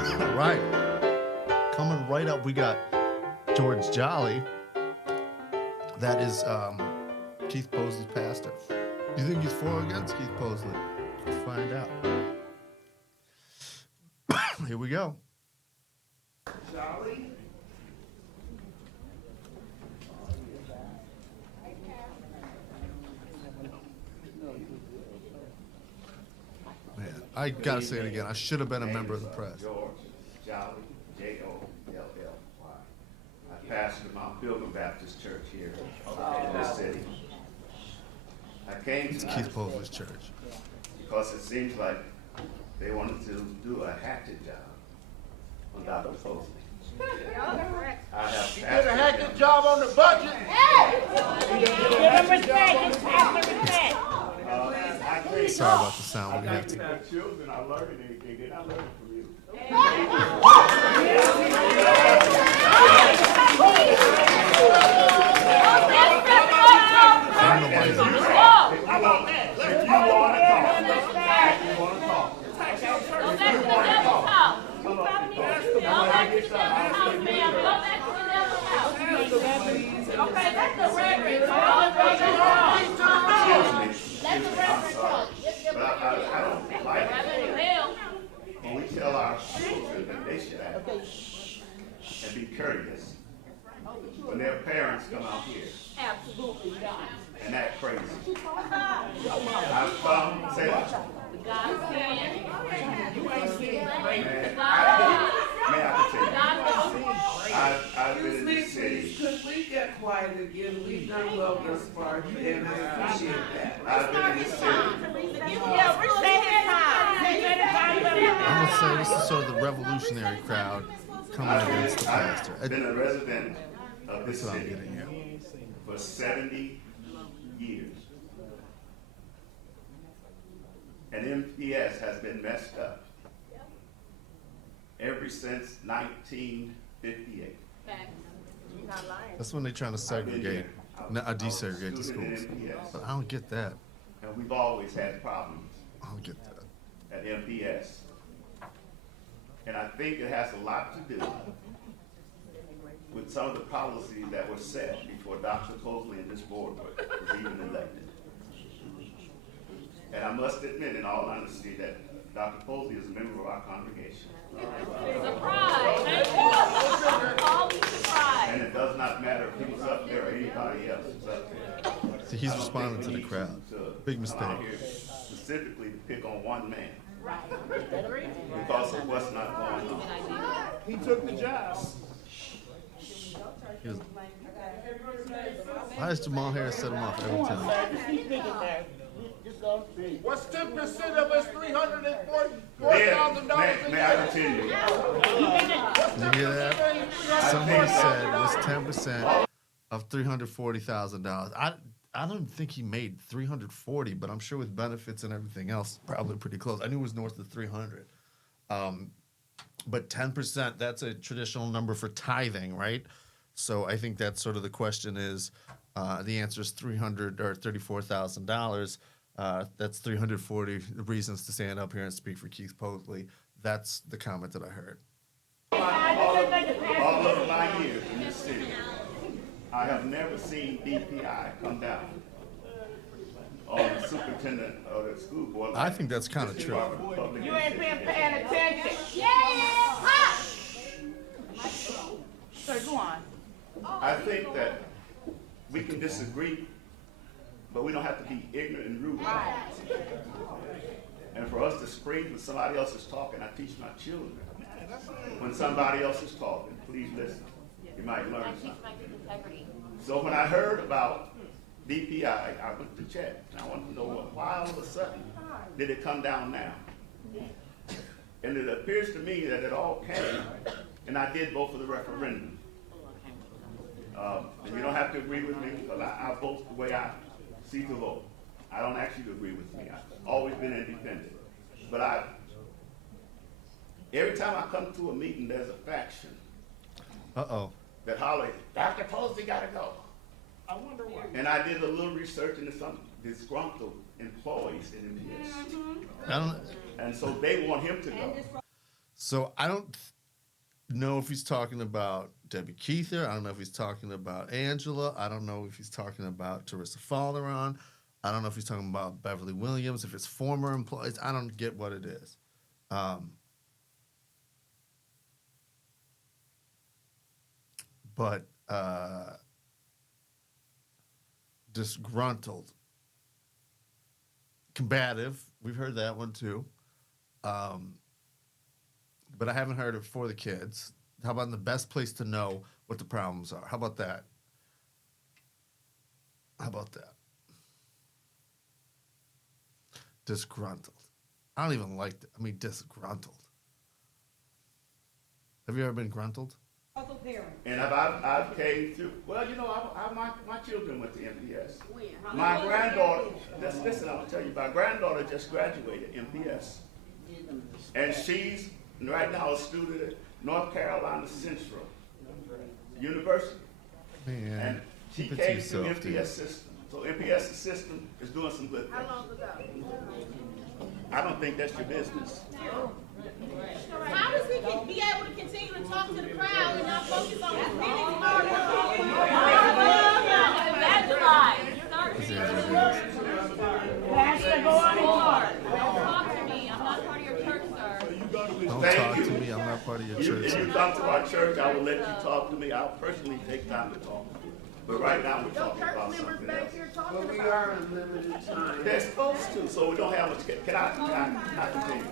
All right. Coming right up, we got George Jolly. That is Keith Posley's pastor. You think he's for or against Keith Posley? Let's find out. Here we go. Jolly. Man, I gotta say it again. I should have been a member of the press. George Jolly, J-O-L-L-Y. I pastor Mount Pilgrim Baptist Church here in this city. I came It's tonight Keith Posley's church. because it seems like they wanted to do a hatchet job on Dr. Posley. I have He did a heck of a job on the budget. Give him respect. Just have the respect. Sorry about the sound. We're gonna have to. children are learning anything. They're not learning from you. I don't know why he's If you want to talk, if you want to talk, come up and But I don't like it when we tell our children that they should act and be courteous when their parents come out here Absolutely not. and act crazy. I've found, say what? God can. You ain't seen it. Man, I've been in this city. Could we get quiet again? We've done well thus far, and I appreciate that. I've been in this city. Yeah, respect his time. I'm gonna say this is sort of the revolutionary crowd coming against the pastor. I've been a resident of this That's what I'm city getting here. for 70 years. And MPS has been messed up ever since 1958. That's when they're trying to segregate, desegregate the schools. But I don't get that. And we've always had problems I don't get that. at MPS. And I think it has a lot to do with some of the policies that were set before Dr. Posley and this board was even elected. And I must admit, in all honesty, that Dr. Posley is a member of our congregation. Surprise. Always surprise. And it does not matter if he was up there or anybody else is up there. See, he's responding to the crowd. Big mistake. I'm out here specifically to pick on one man because of what's not going on. He took the job. He was, why does Jamal Harris set him off every time? What's 10% of us $344,000? May I continue? You hear that? Somebody said it was 10% of $340,000. I don't think he made 340, but I'm sure with benefits and everything else, probably pretty close. I knew it was north of 300. But 10%, that's a traditional number for tithing, right? So I think that's sort of the question is, the answer is $300 or $34,000. That's 340 reasons to stand up here and speak for Keith Posley. That's the comment that I heard. All of my years in this city, I have never seen DPI come down on the superintendent of the school board. I think that's kind of true. You ain't been paying attention. So go on. I think that we can disagree, but we don't have to be ignorant and rude. And for us to scream when somebody else is talking, I teach my children. When somebody else is talking, please listen. You might learn something. So when I heard about DPI, I went to check. And I wanted to know why all of a sudden did it come down now? And it appears to me that it all came, and I did vote for the referendum. And you don't have to agree with me, because I vote the way I see the vote. I don't ask you to agree with me. I've always been independent. But every time I come to a meeting, there's a faction Uh-oh. that holler, Dr. Posey gotta go. I wonder why. And I did a little research into some disgruntled employees in MPS. I don't, And so they want him to go. So I don't know if he's talking about Debbie Keither. I don't know if he's talking about Angela. I don't know if he's talking about Teresa Falderon. I don't know if he's talking about Beverly Williams, if it's former employees. I don't get what it is. But disgruntled, combative. We've heard that one too. But I haven't heard it for the kids. How about the best place to know what the problems are? How about that? How about that? Disgruntled. I don't even like that. I mean, disgruntled. Have you ever been gruntled? And I've came to, well, you know, my children went to MPS. My granddaughter, listen, I'm going to tell you, my granddaughter just graduated MPS. And she's right now a student at North Carolina Central University. Man, And she keep it to came through yourself, dude. MPS system. So MPS system is doing some good things. How long ago? I don't think that's your business. How does he be able to continue to talk to the crowd and not focus on his meetings? That's a lie. Pastor, go on and talk. Don't talk to me. I'm not part of your church, sir. Don't Thank talk you. to me. I'm not part of your If church. you come to our church, I will let you talk to me. I'll personally take time to talk. But right now, we're talking about something else. But we are on limited time. They're supposed to, so we don't have much. Can I continue?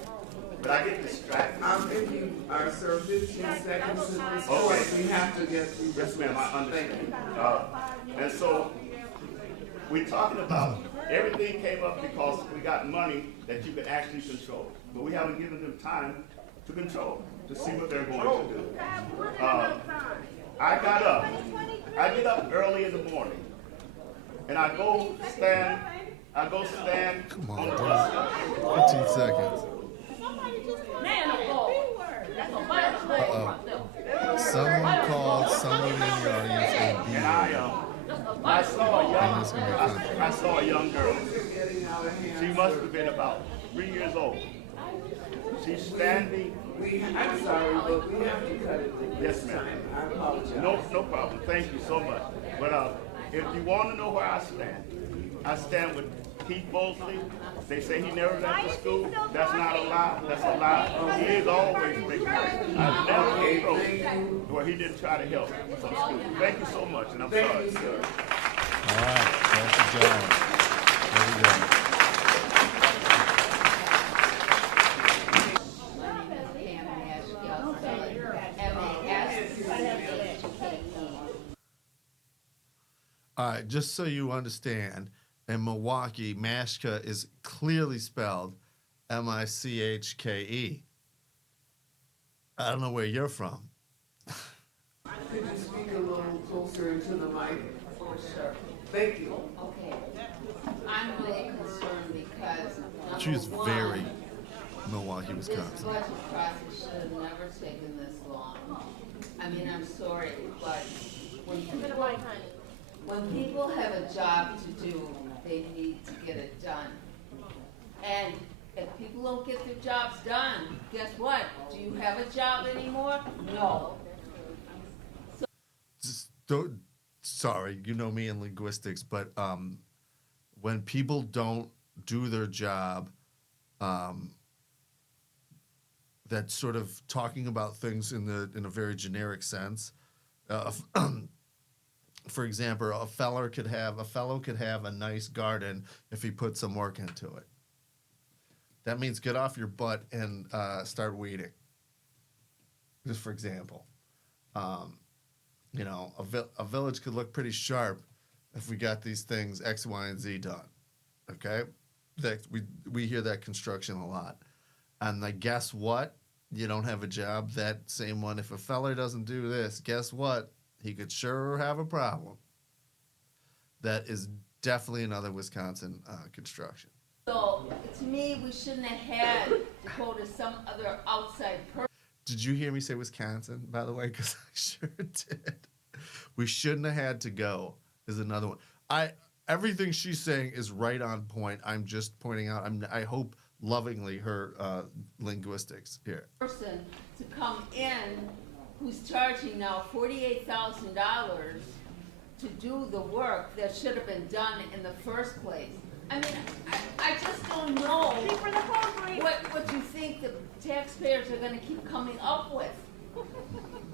But I get distracted. I'll give you, sir, 15 seconds in this Okay. course. We have to get through Yes, this. ma'am, I understand. And so, we're talking about, everything came up because we got money that you can actually control. But we haven't given them time to control, to see what they're going to do. I get up early in the morning, and I go stand Come on, on the dude. bus stop. 15 seconds. Man, oh, that's a violation. Uh-oh. Someone called someone in the audience a And B. I saw That's gonna be fun. I saw a young girl. Getting out of hand. She must have been about 3 years old. She's standing. I'm sorry, but we have to cut it Yes, this ma'am. time. I apologize. No problem. Thank you so much. But if you want to know where I stand with Keith Mosley. They say he never left the school. That's not a lie. That's a lie. He is always making money. I've never approached where he didn't try to help some students. Thank you so much, and I'm Thank sorry. you, sir. All right, that's the job. There we go. All right, just so you understand, in Milwaukee, Mashke is clearly spelled M-I-C-H-K-E. I don't know where you're from. Could you speak a little closer into the mic? Sure. Thank you. Okay. I'm really concerned because She's number very one, Milwaukee, this Wisconsin. budget process should have never taken this long. I mean, I'm sorry, but when people have a job to do, they need to get it done. And if people don't get their jobs done, guess what? Do you have a job anymore? No. Just don't, sorry, you know me in linguistics, but when people don't do their job, that's sort of talking about things in a very generic sense. For example, a fellow could have a nice garden if he put some work into it. That means get off your butt and start weeding. Just for example, you know, a village could look pretty sharp if we got these things X, Y, and Z done. Okay, that we hear that construction a lot, and like, guess what? You don't have a job. That same one. If a feller doesn't do this, guess what? He could sure have a problem. That is definitely another Wisconsin construction. So, to me, we shouldn't have had to go to some other outside person. Did you hear me say Wisconsin, by the way? Because I sure did. We shouldn't have had to go is another one. Everything she's saying is right on point. I'm just pointing out. I hope lovingly her linguistics here. Person to come in who's charging now $48,000 to do the work that should have been done in the first place. I mean, I just don't know what you think the taxpayers are gonna keep coming up with.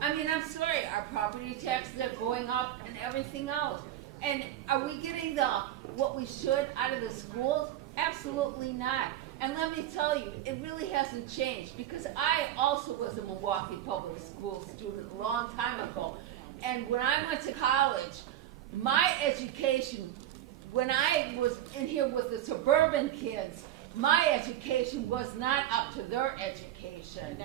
I mean, I'm sorry, our property taxes are going up and everything else. And are we getting what we should out of the schools? Absolutely not. And let me tell you, it really hasn't changed, because I also was a Milwaukee public school student a long time ago. And when I went to college, my education, when I was in here with the suburban kids, my education was not up to their education.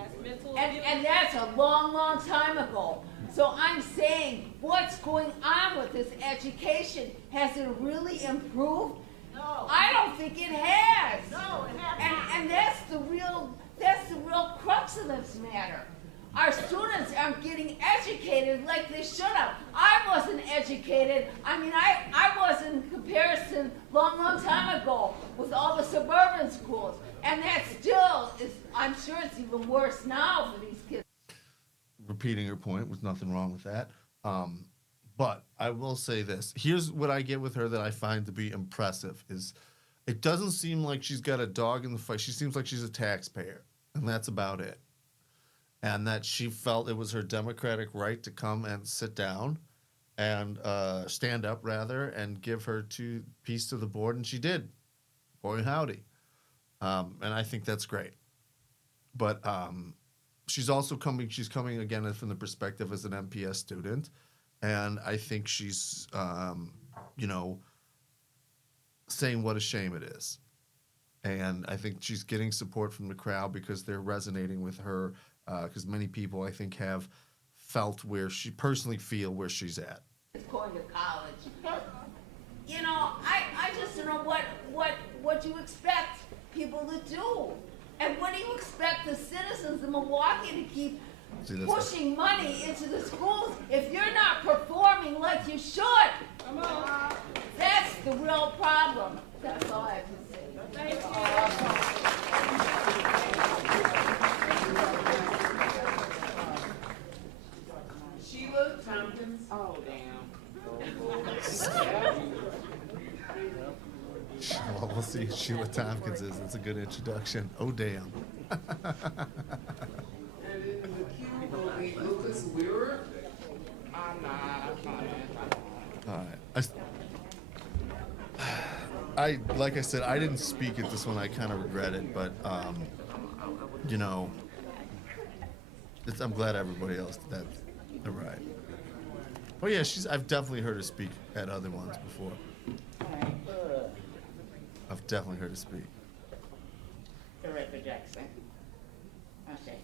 And that's a long, long time ago. So I'm saying, what's going on with this education? Has it really improved? No. I don't think it has. No, it has not. And that's the real crux of this matter. Our students aren't getting educated like they should have. I wasn't educated. I mean, I was in comparison long, long time ago with all the suburban schools. And that still is, I'm sure it's even worse now for these kids. Repeating her point, with nothing wrong with that. But I will say this. Here's what I get with her that I find to be impressive is it doesn't seem like she's got a dog in the fight. She seems like she's a taxpayer, and that's about it. And that she felt it was her democratic right to come and sit down and stand up, rather, and give her piece to the board, and she did. Boy, howdy. And I think that's great. But she's also coming again from the perspective as an MPS student, and I think she's, saying what a shame it is. And I think she's getting support from the crowd because they're resonating with her, because many people, I think, have felt where she personally feel where she's at. Going to college. You know, I just don't know what you expect people to do. And what do you expect the citizens of Milwaukee to keep pushing money into the schools if you're not performing like you should? Come on. That's the real problem. That's all I have to say. Sheila Tompkins. Oh, damn. Well, we'll see. Sheila Tompkins is. That's a good introduction. Oh, damn. And in the queue will be Lucas Weir. I'm not. All right. Like I said, I didn't speak at this one. I kind of regret it, but I'm glad everybody else did that. All right. Oh yeah, I've definitely heard her speak at other ones before. I've definitely heard her speak. Director Jackson. Ashe.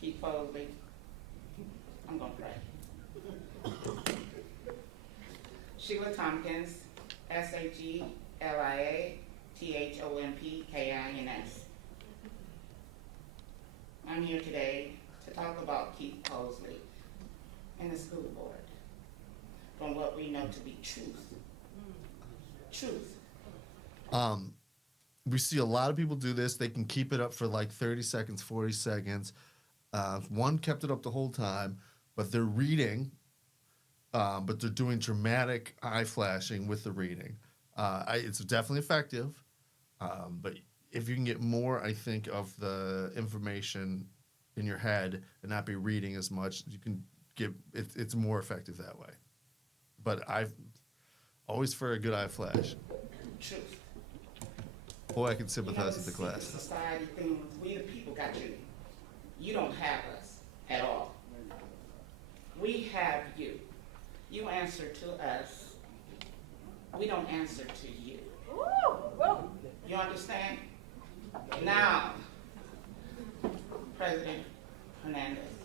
Keith Fosley. I'm gonna pray. Sheila Tompkins, SHELIA THOMPKINS. I'm here today to talk about Keith Fosley and the school board from what we know to be truth. Truth. We see a lot of people do this. They can keep it up for like 30 seconds, 40 seconds. One kept it up the whole time, but they're reading, but they're doing dramatic eye flashing with the reading. It's definitely effective, but if you can get more, I think, of the information in your head and not be reading as much, you can get it's more effective that way. But I've always for a good eye flash. Truth. Boy, I can sympathize with the secret class. society things, we the people got you. You don't have us at all. We have you. You answer to us. We don't answer to you. You understand? Now, President Hernandez,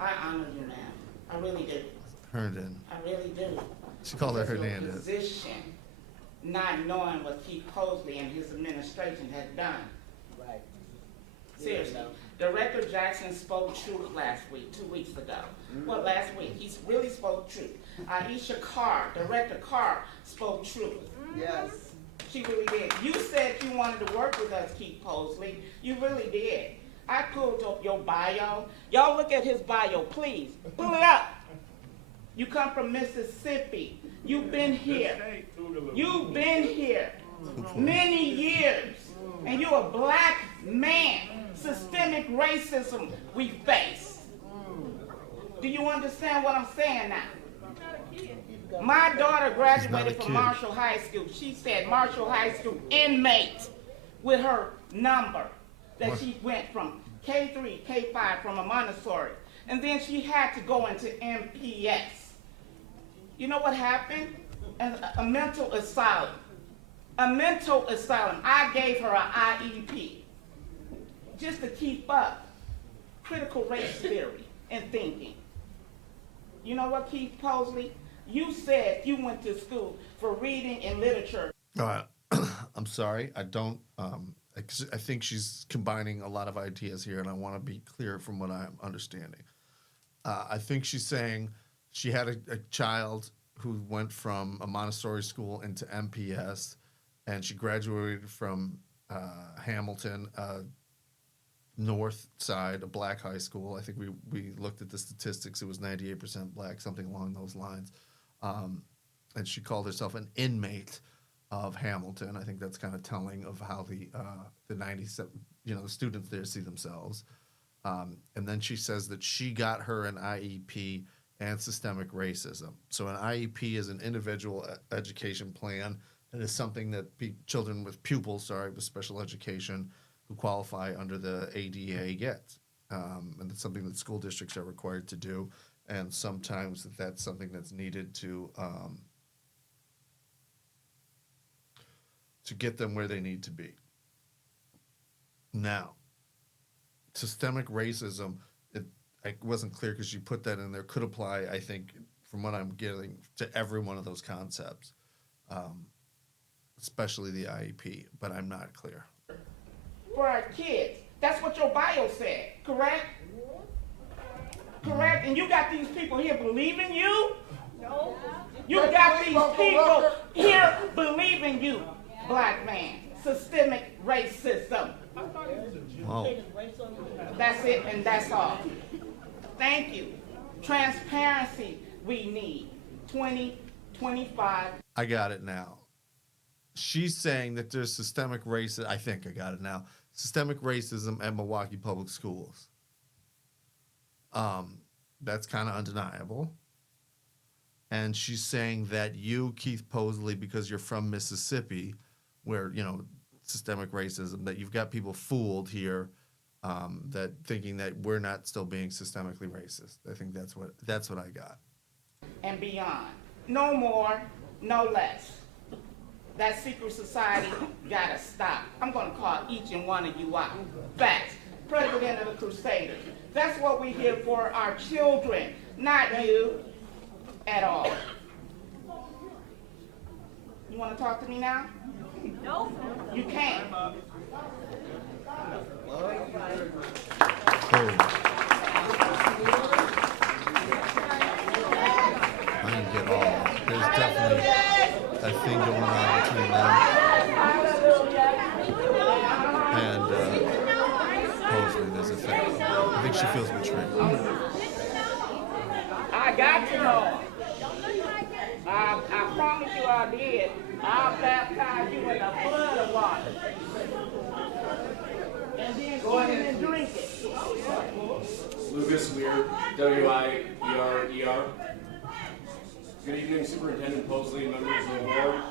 I honor you now. I really do. Herndon. I really do. She called her Because your Hernandez. position, not knowing what Keith Fosley and his administration has done. Right. Seriously. Director Jackson spoke truth last week, 2 weeks ago. Well, last week, he really spoke truth. Aisha Carr, Director Carr, spoke truth. Yes. She really did. You said you wanted to work with us, Keith Posley. You really did. I pulled up your bio. Y'all look at his bio, please. Pull it up. You come from Mississippi. You've been here. You've been here many years. And you're a black man. Systemic racism we face. Do you understand what I'm saying now? My daughter graduated from Marshall High School. She said Marshall High School inmate with her number that she went from K3, K5 from a Montessori. And then she had to go into MPS. You know what happened? A mental asylum. A mental asylum. I gave her an IEP just to keep up critical race theory and thinking. You know what, Keith Posley? You said you went to school for reading and literature. All right. I'm sorry. I don't. I think she's combining a lot of ideas here, and I want to be clear from what I'm understanding. I think she's saying she had a child who went from a Montessori school into MPS, and she graduated from Hamilton, North Side, a black high school. I think we looked at the statistics. It was 98% black, something along those lines. And she called herself an inmate of Hamilton. I think that's kind of telling of how the 97, the students there see themselves. And then she says that she got her an IEP and systemic racism. So an IEP is an individual education plan. It is something that children with pupils, with special education who qualify under the ADA get. And it's something that school districts are required to do. And sometimes that's something that's needed to get them where they need to be. Now, systemic racism, it wasn't clear because you put that in there, could apply, I think, from what I'm getting, to every one of those concepts, especially the IEP, but I'm not clear. For our kids. That's what your bio said, correct? Correct? And you got these people here believing you? No. You got these people here believing you, black man. Systemic racism. Wow. That's it, and that's all. Thank you. Transparency we need. 2025. I got it now. She's saying that there's systemic racism. I think I got it now. Systemic racism at Milwaukee Public Schools. That's kind of undeniable. And she's saying that you, Keith Posley, because you're from Mississippi, where, systemic racism, that you've got people fooled here, that thinking that we're not still being systemically racist. I think that's what I got. And beyond. No more, no less. That secret society gotta stop. I'm gonna call each and one of you out. Facts. President of the Crusaders. That's what we're here for, our children, not you at all. You wanna talk to me now? No. You can't. Oh. I didn't get all. There's definitely a thing going on between them and Posley. There's a thing. I think she feels betrayed. I got to know. I promise you I did. I'll baptize you in the blood of water. And then go ahead and drink it. Lucas Weir, W-I-E-R-E-R. Good evening, Superintendent Posley and members of the board.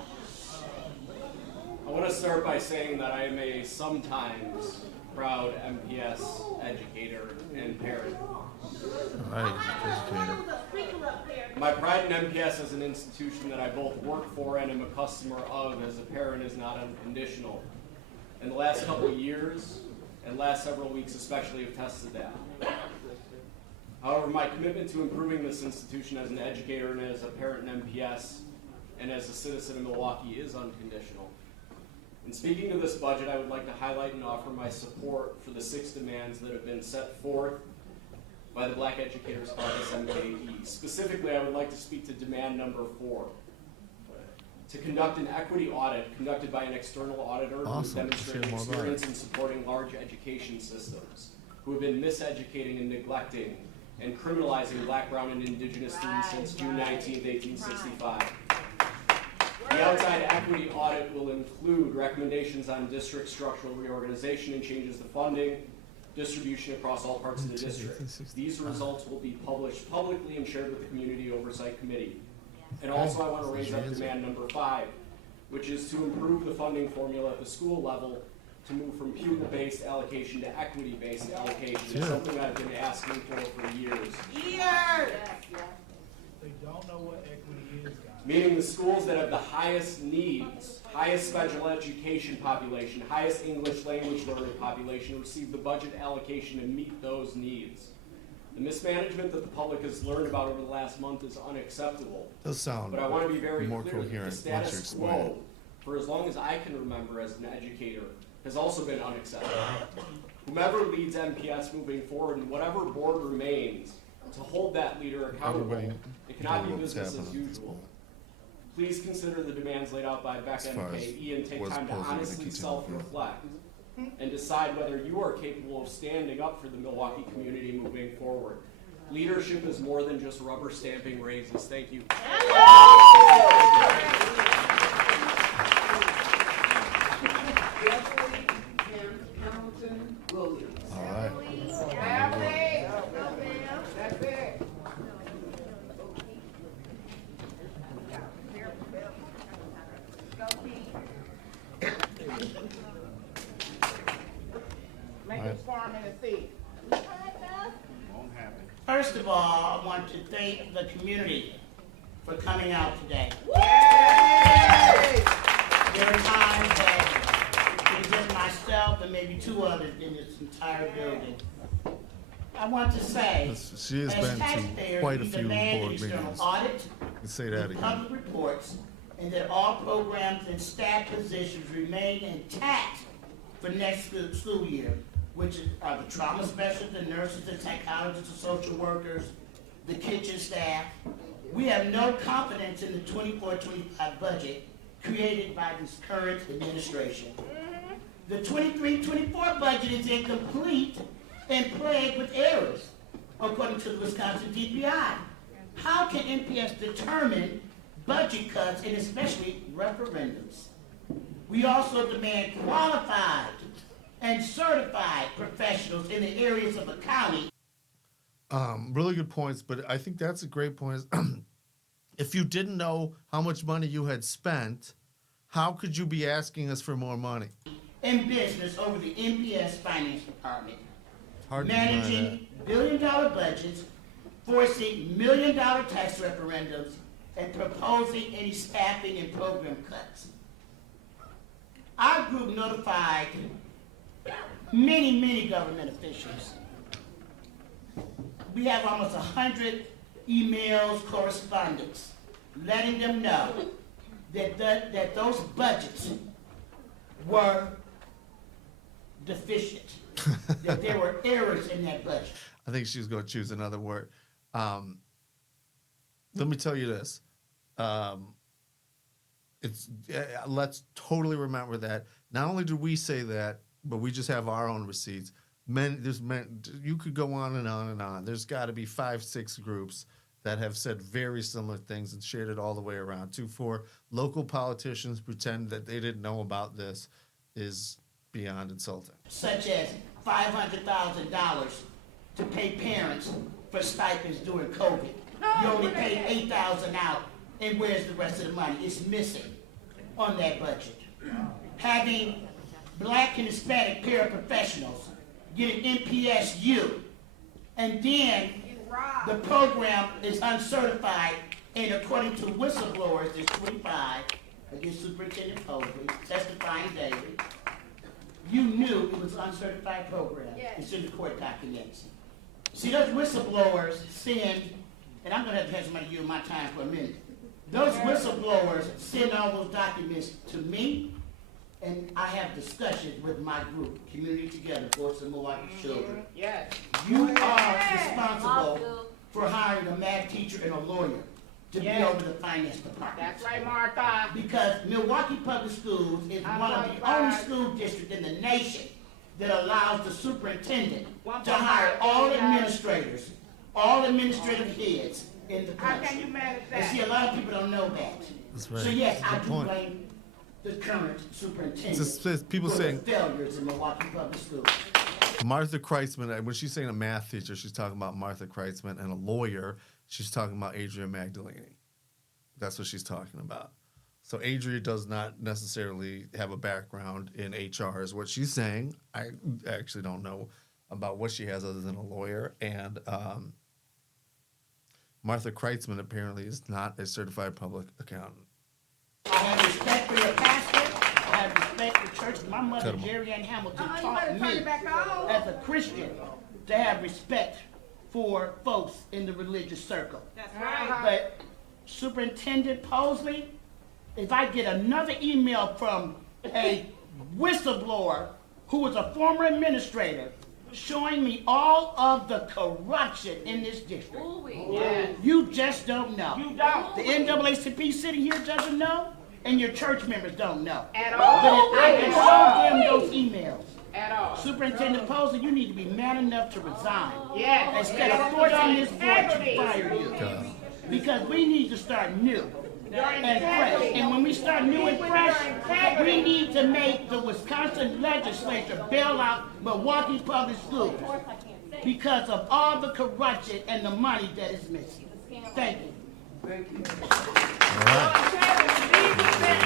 I want to start by saying that I am a sometimes proud MPS educator and parent. Right, educator. My pride in MPS as an institution that I both work for and am a customer of as a parent is not unconditional. In the last couple of years, and last several weeks especially, have tested that. However, my commitment to improving this institution as an educator and as a parent in MPS and as a citizen of Milwaukee is unconditional. In speaking to this budget, I would like to highlight and offer my support for the 6 demands that have been set forth by the Black Educators Caucus MKE. Specifically, I would like to speak to demand number 4. to conduct an equity audit conducted by an external auditor who has Awesome. demonstrated Share more about experience it. in supporting large education systems, who have been miseducating and neglecting and criminalizing Black, Brown, and Indigenous students since June 19th, 1865. The outside equity audit will include recommendations on district structural reorganization and changes to funding, distribution across all parts of the district. These results will be published publicly and shared with the Community Oversight Committee. And also I want to raise up demand number 5, which is to improve the funding formula at the school level to move from pupil-based allocation to equity-based allocation. It's something I've been asking for years. They don't know what equity is, guys. Meaning the schools that have the highest needs, highest special education population, highest English language learning population receive the budget allocation to meet those needs. The mismanagement that the public has learned about over the last month is unacceptable. Does sound But I want to be very more clear that the coherent once you status explain quo, it. for as long as I can remember as an educator, has also been unacceptable. Whomever leads MPS moving forward and whatever board remains, to hold that leader accountable, Everybody it cannot be know what's business as happening at this usual. point. Please consider the demands laid out by Becca As far and as KE and take what's time to supposedly honestly continue. self-reflect and decide whether you are capable of standing up for the Milwaukee community moving forward. Leadership is more than just rubber stamping raises. Thank you. Hamilton Williams. All right. That's it. Make it farm in the sea. Won't happen. First of all, I want to thank the community for coming out today. There are times that it was just myself and maybe 2 others in this entire building. I want to say, She has as been to taxpayers, quite a we few demand board external meetings. audit, I can say that again. public reports, and that all programs and staff positions remain intact for next school year, which are the trauma specialists, the nurses, the psychologists, the social workers, the kitchen staff. We have no confidence in the 24-25 budget created by this current administration. The 23-24 budget is incomplete and plagued with errors, according to the Wisconsin DPI. How can MPS determine budget cuts and especially referendums? We also demand qualified and certified professionals in the areas of accounting. Really good points, but I think that's a great point. If you didn't know how much money you had spent, how could you be asking us for more money? And business over the MPS Finance Department, Hard to deny managing billion-dollar budgets, forcing million-dollar tax referendums, and proposing any staffing and program cuts. Our group notified many government officials. We have almost 100 emails, correspondence, letting them know that those budgets were deficient, that there were errors in that budget. I think she's going to choose another word. Let me tell you this. Let's totally remember that. Not only did we say that, but we just have our own receipts. You could go on and on and on. There's got to be 5-6 groups that have said very similar things and shared it all the way around. 2-4 local politicians pretend that they didn't know about this is beyond insulting. Such as $500,000 to pay parents for stipends during COVID. You only paid $8,000 out, and where's the rest of the money? It's missing on that budget. Having Black and Hispanic paraprofessionals getting MPSU, and then the program is uncertified, and according to whistleblowers, there's 25 against Superintendent Posey testifying daily. You knew it was an uncertified program. It's in the court documents. See, those whistleblowers send, and I'm going to have somebody use my time for a minute. Those whistleblowers send all those documents to me, and I have discussions with my group, Community Together, Voice of Milwaukee Children. Yes. You are responsible for hiring a math teacher and a lawyer. to be Yeah. over the finance department. That's right, Martha. Because Milwaukee Public Schools is one of the only school districts in the nation that allows the superintendent to hire all administrators, all administrative heads in the How can country. you manage And see, that? a lot of people don't know that. That's right. So yes, I Good do point. blame the current superintendent Just people for saying- the failures in Milwaukee Public Schools. Martha Kreitzman, when she's saying a math teacher, she's talking about Martha Kreitzman, and a lawyer, she's talking about Adria Magdalene. That's what she's talking about. So Adria does not necessarily have a background in HR, is what she's saying. I actually don't know about what she has other than a lawyer. And Martha Kreitzman apparently is not a certified public accountant. I have respect for your pastor. I have respect for church. My mother, Cut 'em off. Jerry Ann Hamilton, You taught better turn me it back on. as a Christian to have respect for folks in the religious circle. That's right. But Superintendent Posley, if I get another email from a whistleblower who was a former administrator showing me all of the corruption in this district, Yes. you just don't know. You don't. The NAACP sitting here doesn't know, and your church members don't know. At But all. if I can show them those emails, At all. Superintendent Posley, you need to be man enough to resign. Yes. Instead of forcing this board to Integrity. fire you. Because we need to start new Your and fresh. integrity. And when we start new and fresh, we need to make the Wisconsin legislature bail out Milwaukee Public Schools because of all the corruption and the money that is missing. Thank you. All right.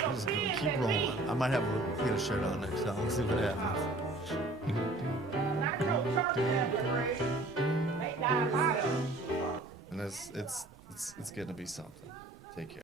I'm just gonna keep rolling. I might have a get a shirt on next time. Let's see what happens. Not your church member, Ray. They got a lot of them. And it's getting to be something. Take care.